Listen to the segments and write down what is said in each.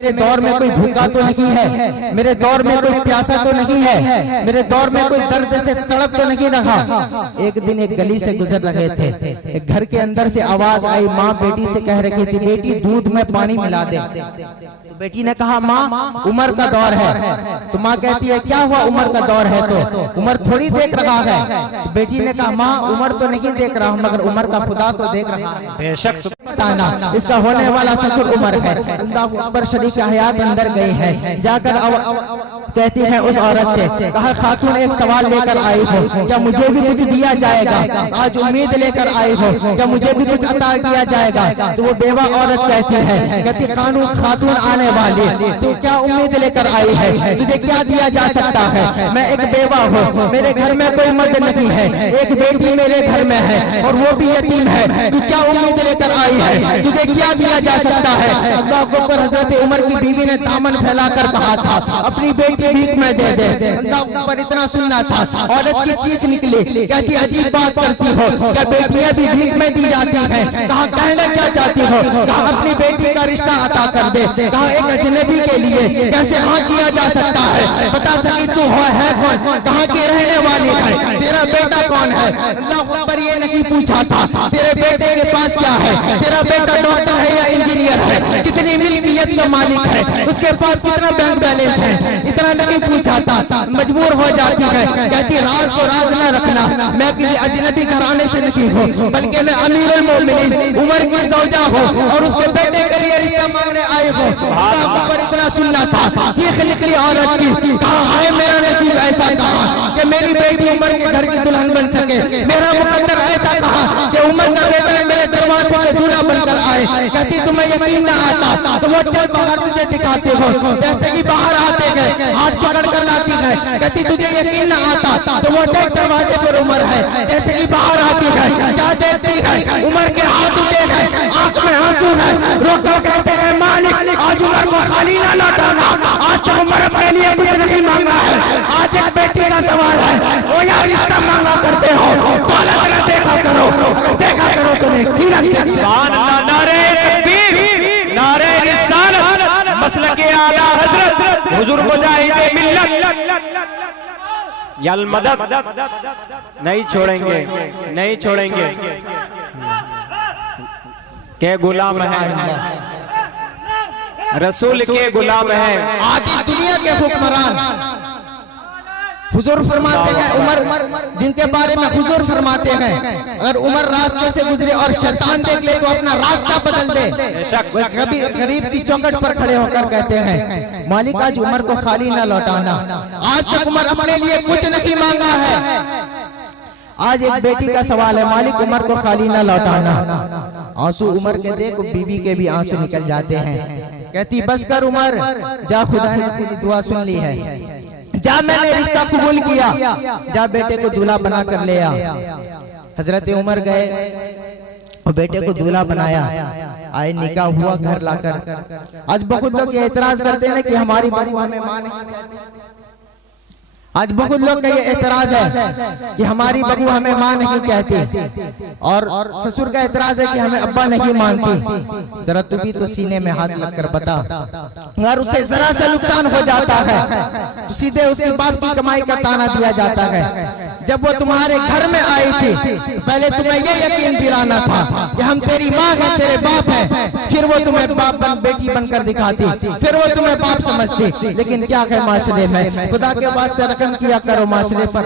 मेरे दौर में कोई भूखा तो नहीं है, मेरे दौर में कोई प्यासा तो नहीं है, मेरे दौर में कोई दर्द से तड़प तो नहीं रहा। एक दिन एक गली से गुजर रहे थे, एक घर के अंदर से आवाज आई, माँ बेटी से कह रही थी बेटी दूध में पानी मिला दे। तो बेटी ने कहा माँ उमर का दौर है। तो माँ कहती है क्या हुआ उमर का दौर है तो उमर थोड़ी देख रहा है। तो बेटी ने कहा माँ उमर तो नहीं देख रहा हूँ मगर उमर का खुदा तो देख रहा है। बेशक बताना इसका होने वाला ससुर उमर है। अल्लाह अकबर शरीफ के हयात अंदर गई है। जाकर कहती है उस औरत से, कहा खातून एक सवाल लेकर आई हो, क्या मुझे भी कुछ दिया जाएगा? आज उम्मीद लेकर आई हो, क्या मुझे भी कुछ अता किया जाएगा? तो वो बेवा औरत कहती है, कहती खातून आने वाली, तू क्या उम्मीद लेकर आई है? तुझे क्या दिया जा सकता है? मैं एक बेवा हूँ, मेरे घर में कोई मर्द नहीं है, एक बेटी मेरे घर में है और वो भी यतीम है। तू क्या उम्मीद लेकर आई है? तुझे क्या दिया जा सकता है? अल्लाह अकबर। हजरत उमर की बीवी ने दामन फैलाकर कहा था अपनी बेटी भीख में दे दे। अल्लाह अकबर इतना सुनना था, औरत की चीख निकली, कहती अजीब बात करती हो, क्या बेटियां भी भीख में दी जाती हैं? कहा कहना क्या चाहती हो? कहा अपनी बेटी का रिश्ता अता कर दे। कहा एक अजनबी के लिए कैसे हाँ किया जा सकता है? बता सकी तू है कौन, कहाँ की रहने वाली है, तेरा बेटा कौन है? अल्लाह अकबर ये नहीं पूछा था तेरे बेटे के पास क्या है, तेरा बेटा डॉक्टर है या इंजीनियर है, कितनी मिल्कियत का मालिक है, उसके पास कितना बैंक बैलेंस है, इतना नहीं पूछा था। मजबूर हो जाती है, कहती राज को राज न रखना, मैं किसी अजनबी घराने से नहीं हूँ बल्कि मैं अमीरुल मोमिनीन उमर की ज़ौजा हूँ और उसके बेटे के लिए रिश्ता मांगने आई हूँ। पर इतना सुनना था, चीख निकली औरत की, कहा है मेरा नसीब ऐसा कहा कि मेरी बेटी उमर के घर की दुल्हन बन सके, मेरा मुकद्दर ऐसा कहा कि उमर का बेटा मेरे दरवाजे पे दूल्हा बनकर आए। कहती तुम्हें यकीन न आता तो वो चल बाहर तुझे दिखाते हो, जैसे कि बाहर आते गए हाथ पकड़ कर लाती है। कहती तुझे यकीन न आता तो वो दरवाजे पर उमर है, जैसे कि बाहर आती है क्या देखती है उमर के हाथ उठे हैं, आंख में आंसू है, रोको कहते हैं मालिक आज उमर को खाली ना लौटाना, आज तो उमर अपने लिए कुछ नहीं मांगा है, आज एक बेटी का सवाल है, वो यार रिश्ता मांगा करते हो, देखा करो तुम्हें नारे तकबीर, नारे रिसालत, मसलके आला हजरत हुजूर मुजाहिदे मिल्लत यल मदद नहीं छोड़ेंगे, नहीं छोड़ेंगे के गुलाम है, रसूल के गुलाम है, आधी दुनिया के हुक्मरान। हुजूर फरमाते हैं उमर जिनके बारे में हुजूर फरमाते हैं अगर उमर रास्ते से गुजरे और शैतान देख ले तो अपना रास्ता बदल दे। कभी गरीब की चौखट पर खड़े होकर कहते हैं मालिक आज उमर को खाली ना लौटाना, आज तक उमर अपने लिए कुछ नहीं मांगा है, आज एक बेटी का सवाल है मालिक उमर को खाली ना लौटाना। आंसू उमर के देख बीवी के भी आंसू निकल जाते हैं। कहती बस कर उमर, जा खुदा ने तेरी दुआ सुन ली है, जा मैंने रिश्ता कबूल किया, जा बेटे को दूल्हा बना कर ले आ। हजरत उमर गए और बेटे को दूल्हा बनाया, आए निकाह हुआ घर लाकर। आज बहुत लोग ये एतराज करते हैं कि हमारी बहू हमें मां नहीं, आज बहुत लोग का ये एतराज है कि हमारी बहू हमें मां नहीं कहती और ससुर का एतराज है कि हमें अब्बा नहीं मानती। जरा तू भी तो सीने में हाथ लगकर बता, अगर उसे जरा सा नुकसान हो जाता है तो सीधे उसके बाप की कमाई का ताना दिया जाता है। जब वो तुम्हारे घर में आई थी पहले तुम्हें ये यकीन दिलाना था कि हम तेरी माँ है तेरे बाप है, फिर वो तुम्हें बाप बेटी बनकर दिखाती, फिर वो तुम्हें बाप समझती। लेकिन क्या है माशरे में, खुदा के वास्ते रकम किया करो माशरे पर।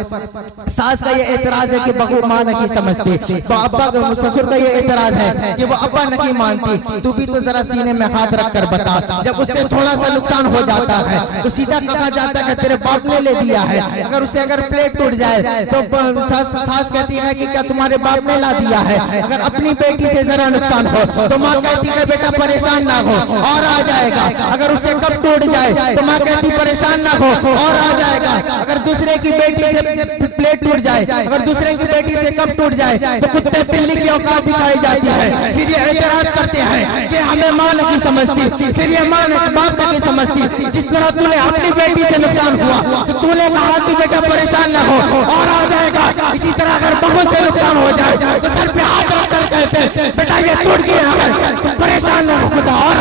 सास का ये एतराज है कि बहू माँ नहीं समझती, तो अब्बा ससुर का ये एतराज है कि वो अब्बा नहीं मानती। तू भी तो जरा सीने में हाथ रख कर बता, जब उससे थोड़ा सा नुकसान हो जाता है तो सीधा कहा जाता है तेरे बाप ने ले दिया है। अगर उससे अगर प्लेट टूट जाए तो सास कहती है कि क्या तुम्हारे बाप ने ला दिया है। अगर अपनी बेटी से जरा नुकसान हो तो माँ कहती है बेटा परेशान ना हो और आ जाएगा। अगर उससे कब टूट जाए तो माँ कहती परेशान ना हो और आ जाएगा। अगर दूसरे की बेटी से प्लेट टूट जाए, अगर दूसरे की बेटी से कब टूट जाए तो कुत्ते पिल्ली की औकात दिखाई जाती है। फिर ये एतराज करते हैं कि हमें माँ नहीं समझती, फिर ये माँ बाप नहीं समझती। जिस तरह तूने अपनी बेटी से नुकसान हुआ तो तूने कहा कि बेटा परेशान ना हो और आ जाएगा, इसी तरह अगर बहुत से नुकसान हो जाए तो सर पे हाथ रखकर कहते बेटा ये टूट गया है, परेशान ना हो खुदा और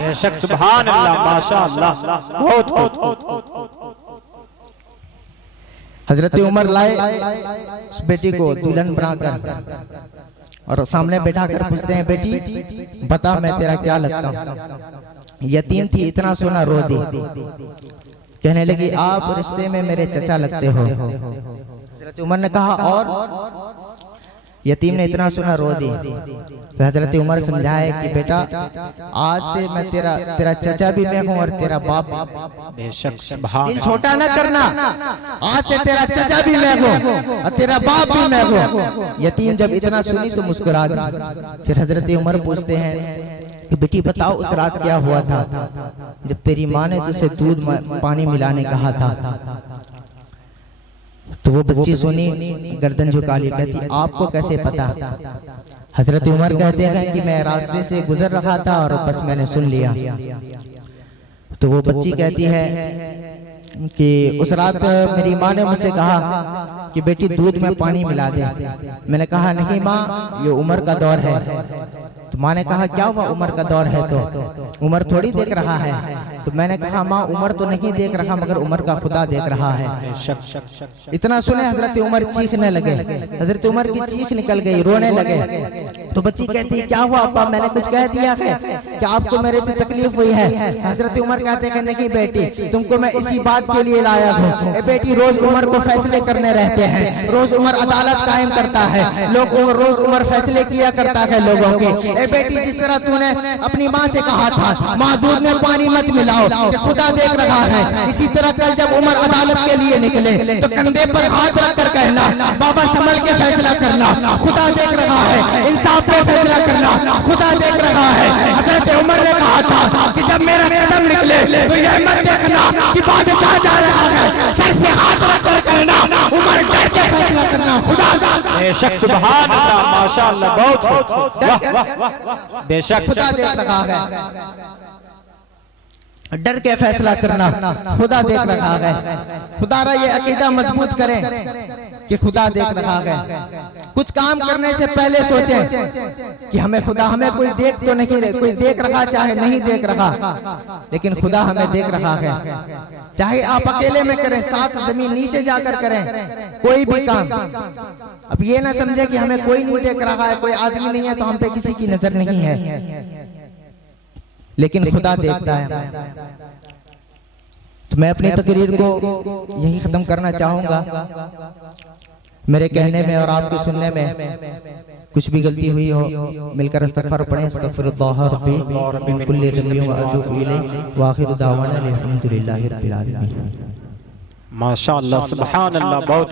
बेशक सुभान अल्लाह माशाअल्लाह बहुत हजरत उमर लाए उस बेटी को दुल्हन बनाकर और सामने बैठा कर पूछते हैं, बेटी बता मैं तेरा क्या लगता हूँ। यतीम थी, इतना सोना रो दी। कहने लगी आप रिश्ते में मेरे चचा लगते हो। हजरत उमर ने कहा और? यतीम ने इतना सोना रो दी। तो हजरत उमर समझाए कि बेटा आज से मैं तेरा चचा भी मैं हूँ और तेरा बाप। बेशक सुभान दिल छोटा न करना, आज से तेरा चचा भी मैं हूँ और तेरा बाप भी मैं हूँ। यतीम जब इतना सुनी तो मुस्कुरा दी। फिर हजरत उमर पूछते हैं कि बेटी बताओ उस रात क्या हुआ था जब तेरी माँ ने तुझसे दूध पानी मिलाने कहा था। तो वो बच्ची सुनी, गर्दन झुका ली, कहती आपको कैसे पता? हजरत उमर कहते हैं कि मैं रास्ते से गुजर रहा था और बस मैंने सुन लिया। तो वो बच्ची कहती है कि उस रात मेरी माँ ने मुझसे कहा कि बेटी दूध में पानी मिला दे। मैंने कहा नहीं माँ, ये उमर का दौर है। तो माँ ने कहा क्या हुआ, उमर का दौर है तो उमर थोड़ी देख रहा है। तो मैंने कहा माँ उमर तो नहीं देख रहा मगर उमर का खुदा देख रहा है। इतना सुने हजरत उमर चीखने लगे। हजरत उमर की चीख निकल गई, रोने लगे। तो बच्ची कहती है क्या हुआ अब्बा, मैंने कुछ कह दिया है कि आपको मेरे से तकलीफ हुई है? हजरत उमर कहते हैं नहीं बेटी, तुमको मैं इसी बात के लिए लाया हूँ। बेटी रोज उमर को फैसले करने रहते हैं, रोज उमर अदालत कायम करता है, लोग रोज उमर फैसले किया करता है लोगों की। ए बेटी जिस तरह तूने अपनी माँ से कहा था माँ दूध में पानी मत मिलाओ, खुदा देख रहा है, इसी तरह कल जब उमर अदालत के लिए निकले तो कंधे पर हाथ रखकर कहना बाबा संभल के फैसला करना, खुदा देख रहा है, इंसाफ पे फैसला करना, खुदा देख रहा है। हजरत उमर ने कहा था कि जब मेरा कदम निकले तो यह मत देखना कि बादशाह जा रहा है, सर पे हाथ रखकर कहना उमर डर के फैसला करना, खुदा बेशक सुभान अल्लाह माशाअल्लाह बहुत बेशक खुदा देख रहा है। डर के फैसला करना, खुदा देख रहा है। खुदा ये अकीदा मजबूत करें कि खुदा देख रहा है। कुछ काम करने से पहले सोचें कि हमें कोई देख तो नहीं रहे, कोई देख रहा चाहे नहीं देख रहा, लेकिन खुदा हमें देख रहा है। चाहे आप अकेले में करें, साथ जमीन नीचे जाकर करें, कोई भी काम। अब ये ना समझे कि हमें कोई नहीं देख रहा है, कोई आदमी नहीं है तो हम पे किसी की नजर नहीं है, लेकिन खुदा देखता है। तो मैं अपनी तकरीर को यही खत्म करना चाहूंगा। मेरे कहने में और आपके सुनने में कुछ भी गलती हुई हो मिलकर इस्तग़फ़ार पढ़ें। अस्तग़फ़िरुल्लाह रब्बी मिन कुल्लि ज़ंबिन व अतूबु इलैहि व आखिरु दावाना अल्हम्दुलिल्लाहि रब्बिल आलमीन। माशाअल्लाह सुभान अल्लाह बहुत